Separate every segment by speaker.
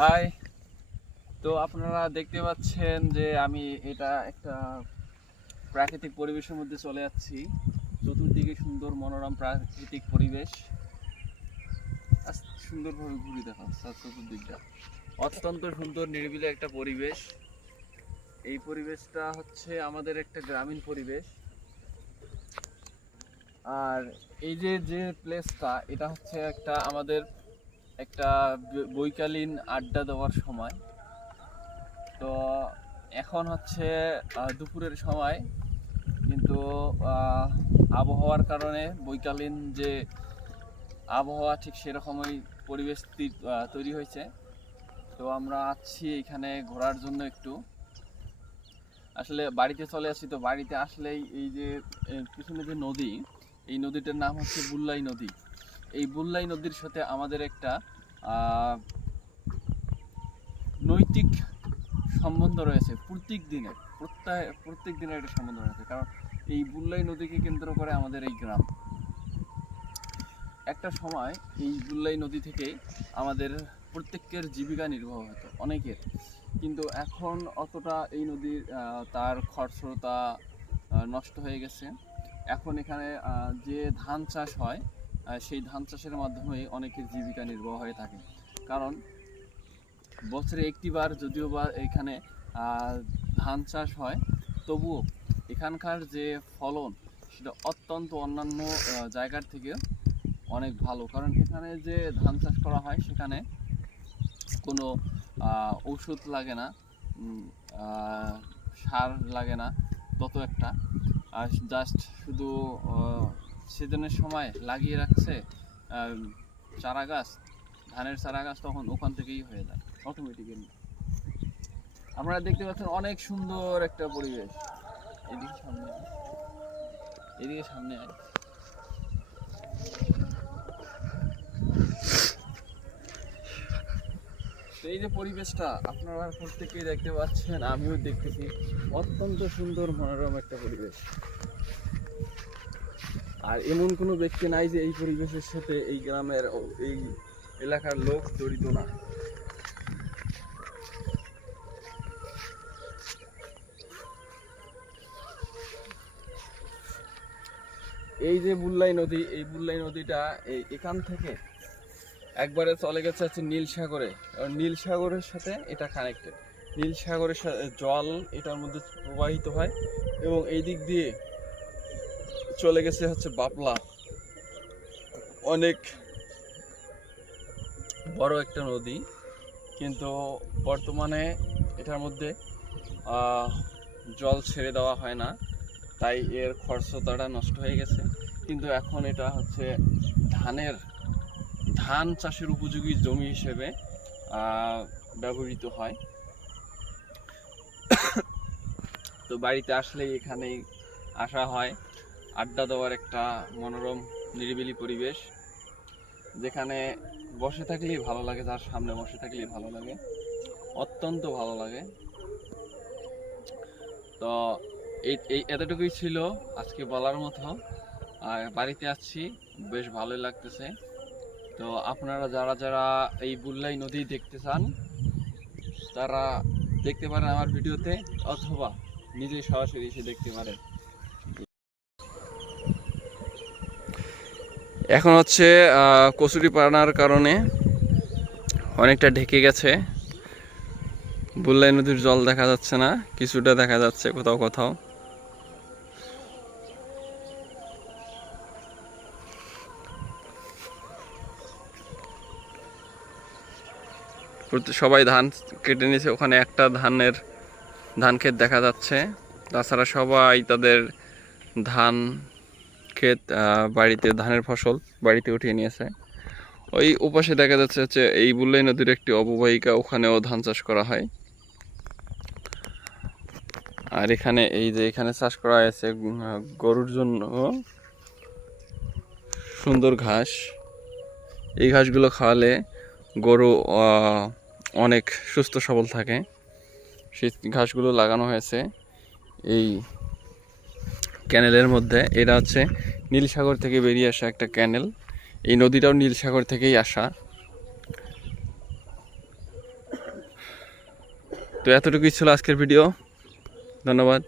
Speaker 1: High তো আপনারা দেখতে পাচ্ছেন যে আমি এটা একটা প্রাকৃতিক পরিবেশের মধ্যে চলে যাচ্ছি। চতুর্দিকে সুন্দর মনোরম প্রাকৃতিক পরিবেশ। সুন্দরভাবে ঘুরে দেখা চতুর্দিকটা। অত্যন্ত সুন্দর, নিরিবিলি একটা পরিবেশ। এই পরিবেশটা হচ্ছে আমাদের একটা গ্রামীণ পরিবেশ। আর এই যে যে প্লেসটা এটা হচ্ছে একটা আমাদের একটা বৈকালীন আড্ডা দেওয়ার সময়। তো এখন হচ্ছে দুপুরের সময়। কিন্তু আবহাওয়ার কারণে বৈকালীন যে আবহাওয়া ঠিক সেরকমই পরিবেশ তৈরি হয়েছে। তো আমরা আছি এখানে ঘোরার জন্য একটু। আসলে বাড়িতে চলে আসি তো বাড়িতে আসলেই এই যে পিছনে যে নদী, এই নদীটার নাম হচ্ছে বুল্লাই নদী। এই বুল্লাই নদীর সাথে আমাদের একটা নৈতিক সম্বন্ধ রয়েছে প্রত্যেক দিনের, প্রত্যয়, প্রত্যেক দিনের একটা সম্বন্ধ রয়েছে। কারণ এই বুল্লাই নদীকে কেন্দ্র করে আমাদের এই গ্রাম। একটা সময় এই বুল্লাই নদী থেকেই আমাদের প্রত্যেকের জীবিকা নির্বাহ হতো, অনেকের। কিন্তু এখন অতটা এই নদীর তার খরস্রোতা নষ্ট হয়ে গেছে। এখন এখানে যে ধান চাষ হয় সেই ধান চাষের মাধ্যমেই অনেকের জীবিকা নির্বাহ হয়ে থাকে। কারণ বছরে একটিবার যদিও বা এখানে ধান চাষ হয়, তবুও এখানকার যে ফলন সেটা অত্যন্ত অন্যান্য জায়গার থেকে অনেক ভালো। কারণ এখানে যে ধান চাষ করা হয়, সেখানে কোনো ওষুধ লাগে না সার লাগে না, তত একটা। আর জাস্ট শুধু সিজনের সময় লাগিয়ে রাখছে চারা গাছ ধানের চারা গাছ তখন ওখান থেকেই হয়ে যায় অটোমেটিক্যালি আপনারা দেখতে পাচ্ছেন অনেক সুন্দর একটা পরিবেশ। এদিকে সামনে এদিকে সামনে আয়। এই যে পরিবেশটা আপনারা প্রত্যেকেই দেখতে পাচ্ছেন, আমিও দেখতেছি। অত্যন্ত সুন্দর মনোরম একটা পরিবেশ। আর এমন কোনো ব্যক্তি নাই যে এই পরিবেশের সাথে এই গ্রামের এই এলাকার লোক জড়িত না। এই যে বুল্লাই নদী, এই বুল্লাই নদীটা এই এখান থেকে একবারে চলে গেছে হচ্ছে নীল সাগরে। নীল সাগরের সাথে এটা কানেক্টেড নীল সাগরের জল এটার মধ্যে প্রবাহিত হয় এবং এই দিক দিয়ে চলে গেছে হচ্ছে বাপলা। অনেক বড় একটা নদী, কিন্তু বর্তমানে এটার মধ্যে জল ছেড়ে দেওয়া হয় না, তাই এর খরস্রোতাটা নষ্ট হয়ে গেছে। কিন্তু এখন এটা হচ্ছে ধানের, ধান চাষের উপযোগী জমি হিসেবে ব্যবহৃত হয়। তো বাড়িতে আসলেই এখানেই আসা হয়। আড্ডা দেওয়ার একটা মনোরম, নিরিবিলি পরিবেশ, যেখানে বসে থাকলেই ভালো লাগে, যার সামনে বসে থাকলেই ভালো লাগে, অত্যন্ত ভালো লাগে। তো এই এই এতটুকুই ছিল আজকে বলার মতো। আর বাড়িতে আসছি, বেশ ভালোই লাগতেছে। তো আপনারা যারা যারা এই বুল্লাই নদী দেখতে চান, তারা দেখতে পারেন আমার ভিডিওতে, অথবা নিজে সরাসরি এসে দেখতে পারেন। এখন হচ্ছে কচুরি পানার কারণে অনেকটা ঢেকে গেছে। বুল্লাই নদীর জল দেখা যাচ্ছে না, কিছুটা দেখা যাচ্ছে কোথাও কোথাও। সবাই ধান কেটে নিয়েছে, ওখানে একটা ধানের ধান ক্ষেত দেখা যাচ্ছে। তাছাড়া সবাই তাদের ধান ক্ষেত বাড়িতে ধানের ফসল বাড়িতে উঠিয়ে নিয়েছে। ওই উপাসে দেখা যাচ্ছে হচ্ছে এই বুল্লাই নদীর একটি অববাহিকা, ওখানেও ধান চাষ করা হয়। আর এখানে এই যে এখানে চাষ করা হয়েছে গরুর জন্য সুন্দর ঘাস। এই ঘাসগুলো খাওয়ালে গরু অনেক সুস্থ সবল থাকে। সেই ঘাসগুলো লাগানো হয়েছে এই ক্যানেলের মধ্যে। এটা হচ্ছে নীল সাগর থেকে বেরিয়ে আসা একটা ক্যানেল এই নদীটাও নীল সাগর থেকেই আসা। তো এতটুকুই ছিল আজকের ভিডিও ধন্যবাদ।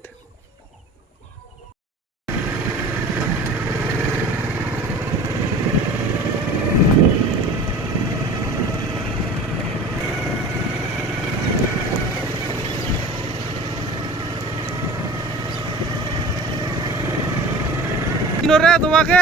Speaker 1: তোমাকে